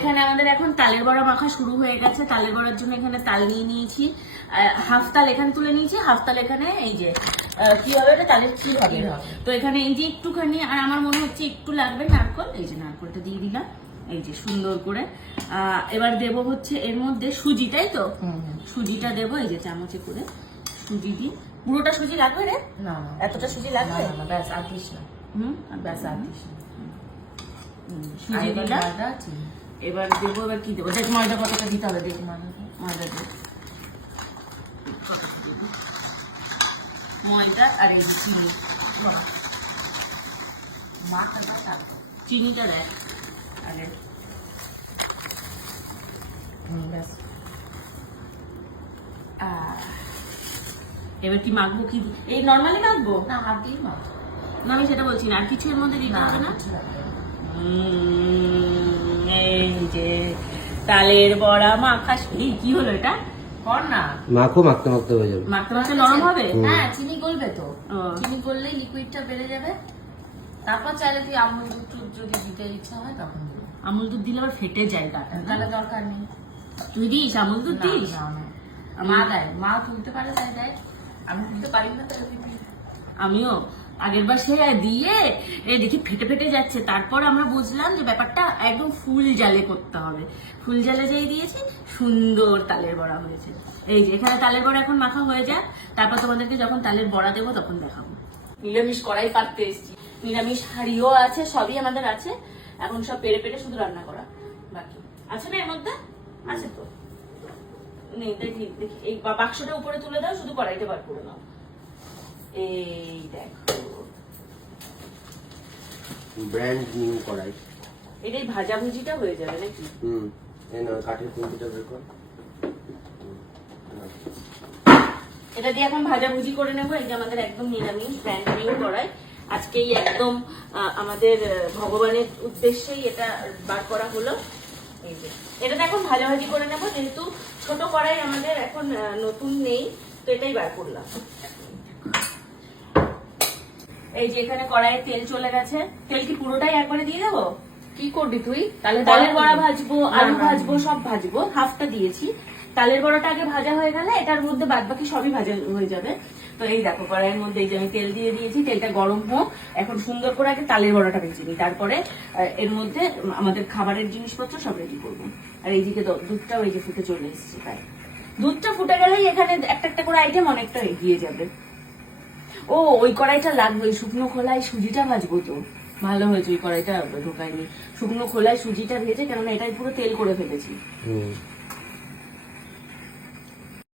এখানে আমাদের এখন তালের বড়া মাখা শুরু হয়ে গেছে। তালের বড়ার জন্য এখানে তাল নিয়ে নিয়েছি। হাফ তাল এখানে তুলে নিয়েছি হাফ তাল এখানে এই যে কি হবে এটা? তালের ক্ষীর হবে। তো এখানে এই যে একটুখানি আর আমার মনে হচ্ছে একটু লাগবে নারকল। এই যে নারকলটা দিয়ে দিলাম এই যে সুন্দর করে। এবার দেব হচ্ছে এর মধ্যে সুজি তাই তো। সুজিটা দেবো এই যে চামচে করে সুজি দিই পুরোটা সুজি লাগবে রে? না এতটা সুজি লাগবে? না, ব্যাস আর দিস না হুম? ব্যাস আর দিস না সুজি দিলাম। এবার দেবো এবার কি দেবো? দেখ ময়দা কতটা দিতে হবে দেখ। ময়দা দেব ময়দা আর এই চিনি। চিনিটা দেখ। আগে ব্যাস। এবার কি মাখবো কি? এই নর্মালি মাখবো? না, হাত দিয়েই মাখো। না আমি সেটা বলছি না। আর কিছু এর মধ্যে দিতে হবে না কিছু লাগবে না। উম, এই যে তালের বড়া মাখা এই কি হলো এটা? কর না। মাখো মাখতে মাখতে হয়ে যাবে। মাখতে মাখতে নরম হবে? হ্যাঁ, চিনি গলবে তো। চিনি গললেই লিকুইডটা বেড়ে যাবে। তারপর চাইলে তুই আমুল দুধ টুধ যদি দিতে ইচ্ছা হয় তখন দিবি। আমুল দুধ দিলে আবার ফেটে যায় গাটা তাহলে দরকার নেই। তুই দিস আমুল দুধ দিস। মা দেয় মা তুলতে পারে তাই দেয়। আমি তুলতে পারি না তাই আমিও। আগের বার সে দিয়ে দেখি ফেটে ফেটে যাচ্ছে। তারপর আমরা বুঝলাম যে ব্যাপারটা একদম ফুল জালে করতে হবে। ফুল জালে যেই দিয়েছি, সুন্দর তালের বড়া হয়েছে। এই যে, এখানে তালের বড়া এখন মাখা হয়ে যায় তারপর তোমাদেরকে যখন তালের বড়া দেবো তখন দেখাবো। নিরামিষ কড়াই পাততে এসেছি। নিরামিষ হাড়িও আছে, সবই আমাদের আছে। এখন সব পেরে পেরে শুধু রান্না করা বাকি। আছে না এর মধ্যে? আছে তো। নেই, দেখি দেখি। এই বাক্সটা উপরে তুলে দাও, শুধু কড়াইতে বার করে নাও। এই দেখো। ব্র্যান্ড নিউ কড়াই। এটাই ভাজাভুজিটা হয়ে যাবে নাকি? হুম এই না কাঠের কুঞ্চিটা বের কর। এটা দিয়ে এখন ভাজাভুজি করে নেব। এই যে আমাদের একদম নিরামিষ ব্র্যান্ড নিউ করাই আজকেই একদম আমাদের ভগবানের উদ্দেশ্যেই এটা বার করা হলো। এই যে এটাতে এখন ভাজাভাজি করে নেব। যেহেতু ছোট কড়াই আমাদের এখন নতুন নেই তো এটাই বার করলাম। এই যে এখানে কড়াইয়ে তেল চলে গেছে তেল কি পুরোটাই একবারে দিয়ে দেবো? কি করবি তুই? তাহলে তালের বড়া ভাজবো আলু। ভাজবো সব ভাজবো হাফটা দিয়েছি। তালের বড়াটা আগে ভাজা হয়ে গেলে এটার মধ্যে বাদ বাকি সবই ভাজা হয়ে যাবে। তো এই দেখো কড়াইয়ের মধ্যে এই যে আমি তেল দিয়ে দিয়েছি তেলটা গরম হোক। এখন সুন্দর করে আগে তালের বড়াটা ভেজে নিই। তারপরে এর মধ্যে আমাদের খাবারের জিনিসপত্র সব রেডি করব। আর এইদিকে দুধটাও এই যে ফুটে চলে এসেছে তাই দুধটা ফুটে গেলেই এখানে একটা একটা করে আইটেম অনেকটা এগিয়ে যাবে। ও, ওই কড়াইটা লাগবে শুকনো খোলায় সুজিটা ভাজবো তো। ভালো হয়েছে, ওই কড়াইটা ঢোকায়নি। শুকনো খোলায় সুজিটা ভেজে, কেননা এটাই পুরো তেল করে ফেলেছি।